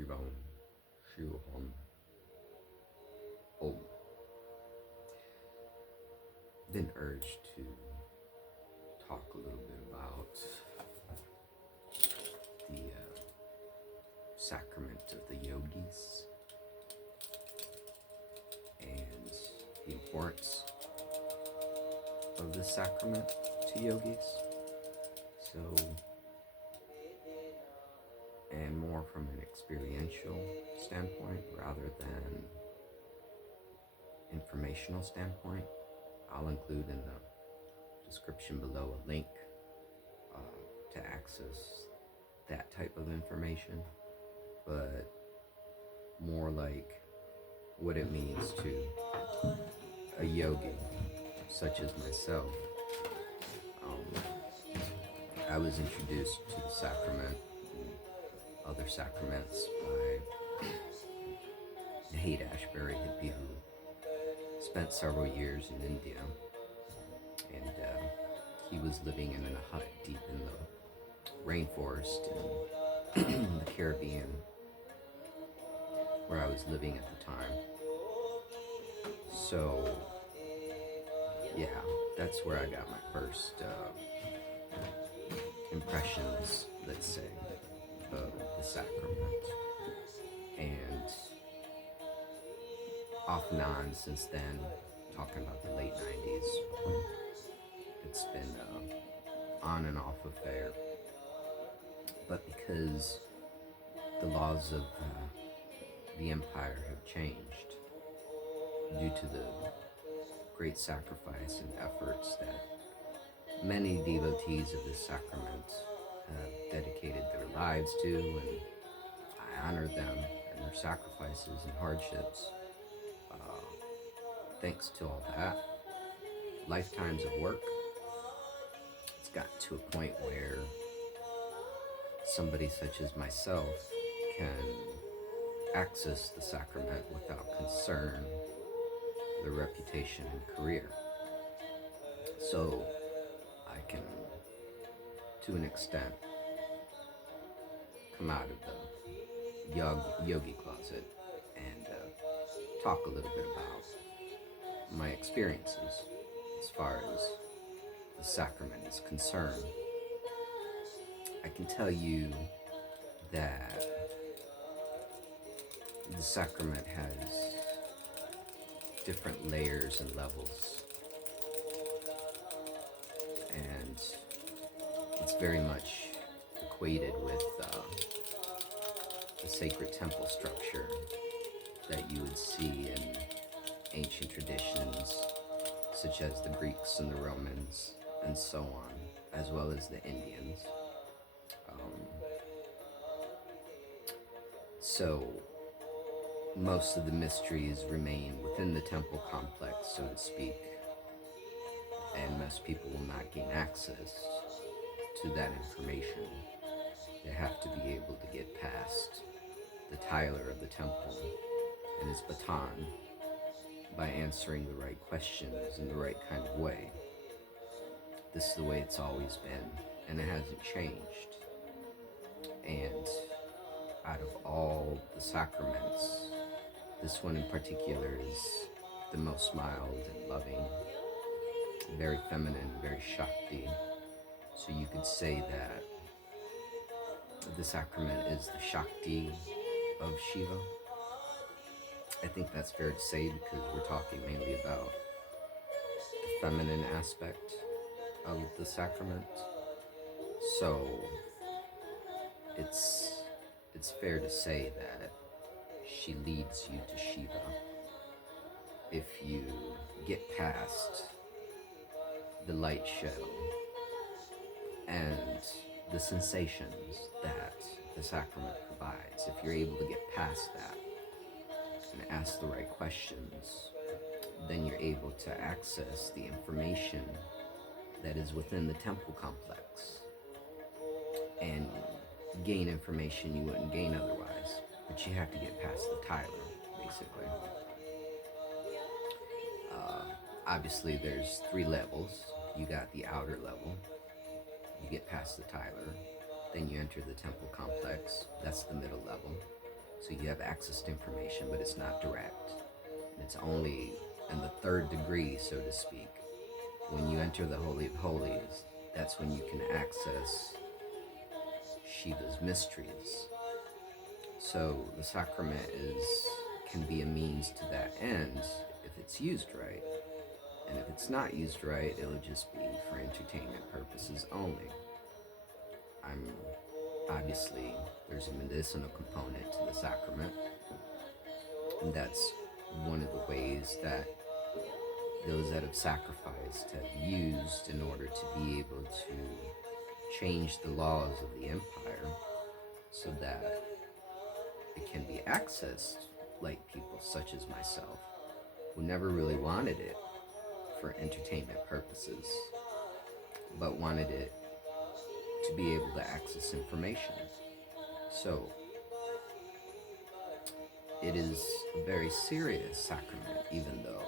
Shivam, Shivaham, Om. Been urged to talk a little bit about the sacrament of the yogis and the importance of the sacrament to yogis. So, and more from an experiential standpoint rather than informational standpoint. I'll include in the description below a link to access that type of information, but more like what it means to a yogi such as myself. I was introduced to the sacrament and other sacraments by Haight Ashbury hippie who spent several years in India, and he was living in a hut deep in the rainforest in the Caribbean, where I was living at the time. So, yeah, that's where I got my first impressions, let's say, of the sacrament. And off and on since then, talking about the late 90s, it's been an on and off affair. But because the laws of the empire have changed due to the great sacrifice and efforts that many devotees of this sacrament have dedicated their lives to, and I honor them and their sacrifices and hardships. Thanks to all that, lifetimes of work, it's gotten to a point where somebody such as myself can access the sacrament without concern for their reputation and career. So I can, to an extent, come out of the yogi closet and talk a little bit about my experiences as far as the sacrament is concerned. I can tell you that the sacrament has different layers and levels, and it's very much equated with the sacred temple structure that you would see in ancient traditions such as the Greeks and the Romans and so on, as well as the Indians. So most of the mysteries remain within the temple complex, so to speak, and most people will not gain access to that information. They have to be able to get past the Tyler of the temple and his baton by answering the right questions in the right kind of way. This is the way it's always been, and it hasn't changed. And out of all the sacraments, this one in particular is the most mild and loving, very feminine, very Shakti. So you could say that the sacrament is the Shakti of Shiva. I think that's fair to say because we're talking mainly about the feminine aspect of the sacrament. So it's fair to say that she leads you to Shiva if you get past the light show and the sensations that the sacrament provides. If you're able to get past that and ask the right questions, then you're able to access the information that is within the temple complex and gain information you wouldn't gain otherwise. But you have to get past the Tyler, basically. Obviously, there's 3 levels. You got the outer level. You get past the Tyler. Then you enter the temple complex. That's the middle level. So you have access to information, but it's not direct. It's only in the third degree, so to speak. When you enter the Holy of Holies, that's when you can access Shiva's mysteries. So the sacrament can be a means to that end if it's used right. And if it's not used right, it'll just be for entertainment purposes only. Obviously, there's a medicinal component to the sacrament, and that's one of the ways that those that have sacrificed have used in order to be able to change the laws of the empire so that it can be accessed like people such as myself who never really wanted it for entertainment purposes, but wanted it to be able to access information. So it is a very serious sacrament, even though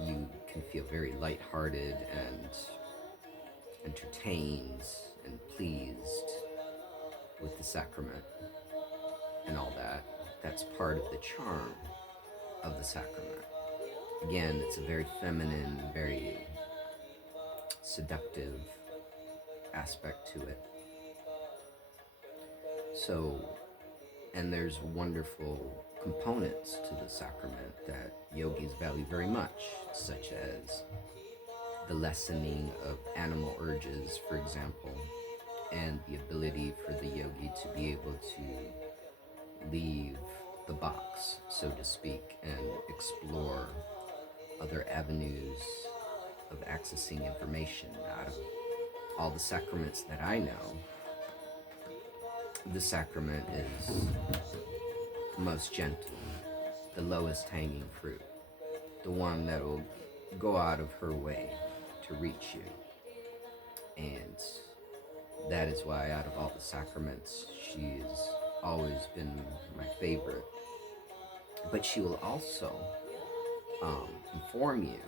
you can feel very lighthearted and entertained and pleased with the sacrament and all that. That's part of the charm of the sacrament. Again, it's a very feminine, very seductive aspect to it. So, and there's wonderful components to the sacrament that yogis value very much, such as the lessening of animal urges, for example, and the ability for the yogi to be able to leave the box, so to speak, and explore other avenues of accessing information. Out of all the sacraments that I know, the sacrament is the most gentle, the lowest hanging fruit, the one that will go out of her way to reach you. And that is why out of all the sacraments, she has always been my favorite. But she will also inform you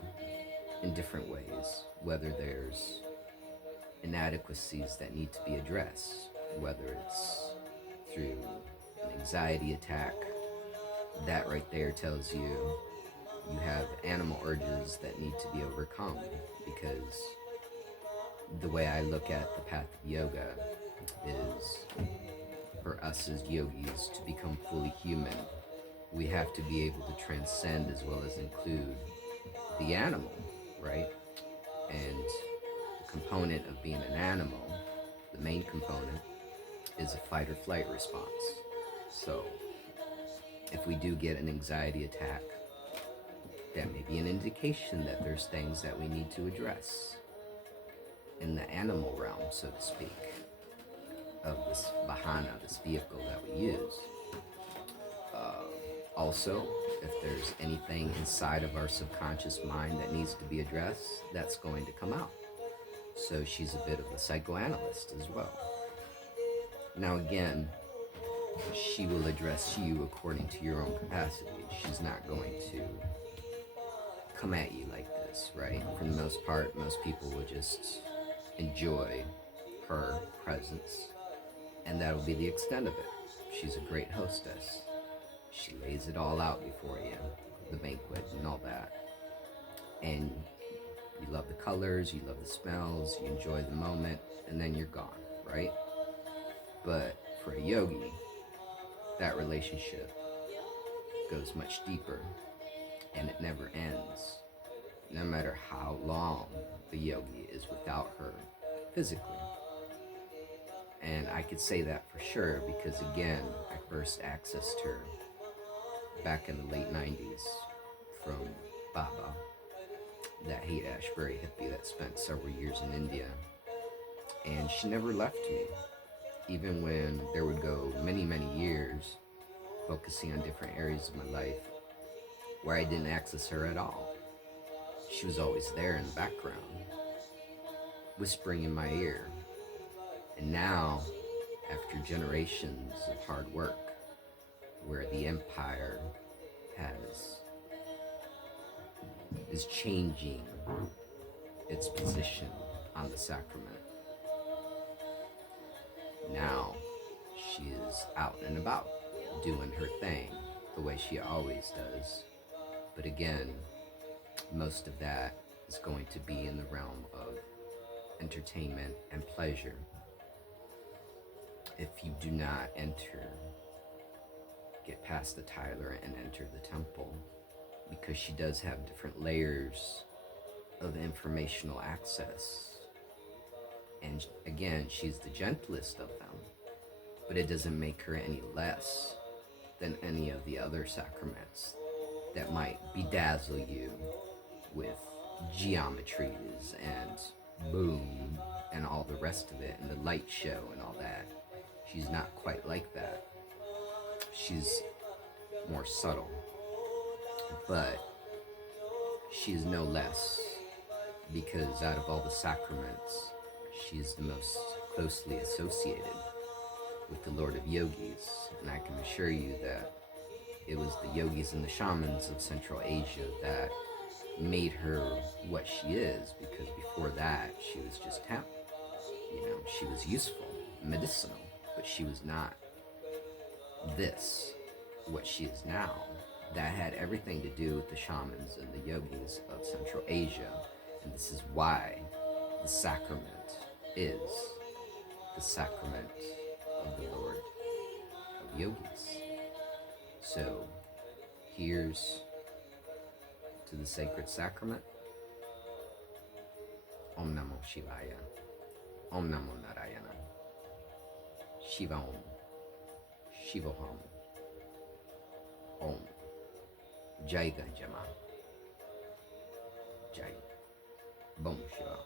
in different ways, whether there's inadequacies that need to be addressed, whether it's through an anxiety attack. That right there tells you you have animal urges that need to be overcome, because the way I look at the path of yoga is for us as yogis to become fully human, we have to be able to transcend as well as include the animal, right? And the component of being an animal, the main component, is a fight or flight response. So if we do get an anxiety attack, that may be an indication that there's things that we need to address in the animal realm, so to speak, of this bahana, this vehicle that we use. Also, if there's anything inside of our subconscious mind that needs to be addressed, that's going to come out. So she's a bit of a psychoanalyst as well. Now again, she will address you according to your own capacity. She's not going to come at you like this, right? For the most part, most people will just enjoy her presence, and that'll be the extent of it. She's a great hostess. She lays it all out before you, the banquet and all that. And you love the colors, you love the smells, you enjoy the moment, and then you're gone, right? But for a yogi, that relationship goes much deeper, and it never ends, no matter how long the yogi is without her physically. And I could say that for sure because, again, I first accessed her back in the late 90s from Baba, that Haight-Ashbury hippie that spent several years in India. And she never left me, even when there would go many, many years focusing on different areas of my life where I didn't access her at all. She was always there in the background, whispering in my ear. And now, after generations of hard work, where the empire is changing its position on the sacrament, now She is out and about, doing her thing the way she always does. But again, most of that is going to be in the realm of entertainment and pleasure. If you do not get past the Tyler and enter the temple, because she does have different layers of informational access. And again, she's the gentlest of them, but it doesn't make her any less than any of the other sacraments that might bedazzle you with geometries and boom and all the rest of it and the light show and all that. She's not quite like that. She's more subtle, but she's no less, because out of all the sacraments, she's the most closely associated with the Lord of Yogis. And I can assure you that it was the yogis and the shamans of Central Asia that made her what she is, because before that she was just hemp. She was useful, medicinal, but she was not what she is now. That had everything to do with the shamans and the yogis of Central Asia, and this is why the sacrament is the sacrament of the Lord of Yogis. So here's to the sacred sacrament. Om Namo Shivaya. Om Namo Narayana. Shiva Om. Shiva Om. Om. Jai Ganjama. Jai. Bom Shiva.